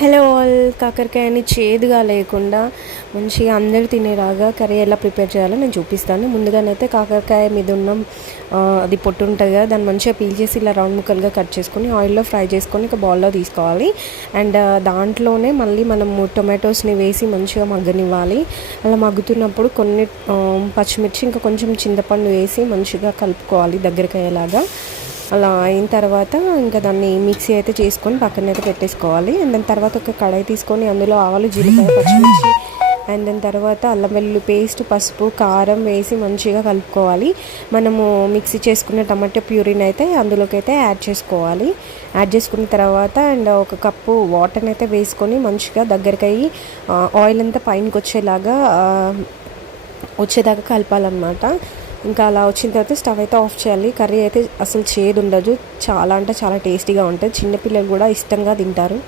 Hello all, కాకరకాయని చేదుగా లేకుండా మంచిగా అందరు తినేలాగా కర్రీ ఎలా ప్రిపేర్ చేయాలో నేను చూపిస్తాను. ముందుగానైతే కాకరకాయ మీద ఉన్న అది పొట్టు ఉంటుంది కదా, దాన్ని మంచిగా పీల్ చేసి ఇలా రౌండ్ ముక్కలుగా కట్ చేసుకొని ఆయిల్లో ఫ్రై చేసుకొని ఒక బౌల్లో తీసుకోవాలి. అండ్ దాంట్లోనే మళ్ళీ మనము టొమాటోస్ని వేసి మంచిగా మగ్గనివ్వాలి. అలా మగ్గుతున్నప్పుడు కొన్ని పచ్చిమిర్చి ఇంకా కొంచెం చింతపండు వేసి మంచిగా కలుపుకోవాలి దగ్గరికి అయ్యేలాగా. అలా అయిన తర్వాత ఇంకా దాన్ని మిక్సీ అయితే చేసుకొని పక్కన అయితే పెట్టేసుకోవాలి. అండ్ దాని తర్వాత ఒక కడాయి తీసుకొని అందులో ఆవాలు, జీలకర్ర, పచ్చిమిర్చి అండ్ దాని తర్వాత అల్లం వెల్లుల్లి పేస్ట్, పసుపు, కారం వేసి మంచిగా కలుపుకోవాలి. మనము మిక్సీ చేసుకున్న టమాటో ప్యూరీని అయితే అందులోకి అయితే యాడ్ చేసుకోవాలి. యాడ్ చేసుకున్న తర్వాత అండ్ ఒక కప్పు వాటర్ని అయితే వేసుకొని మంచిగా దగ్గరికి అయ్యి ఆయిల్ అంతా పైనకి వచ్చేదాకా కలపాలన్నమాట. ఇంకా అలా వచ్చిన తర్వాత స్టవ్ అయితే ఆఫ్ చేయాలి. కర్రీ అయితే అసలు చేదు ఉండదు, చాలా అంటే చాలా టేస్టీగా ఉంటుంది. చిన్నపిల్లలు కూడా ఇష్టంగా తింటారు.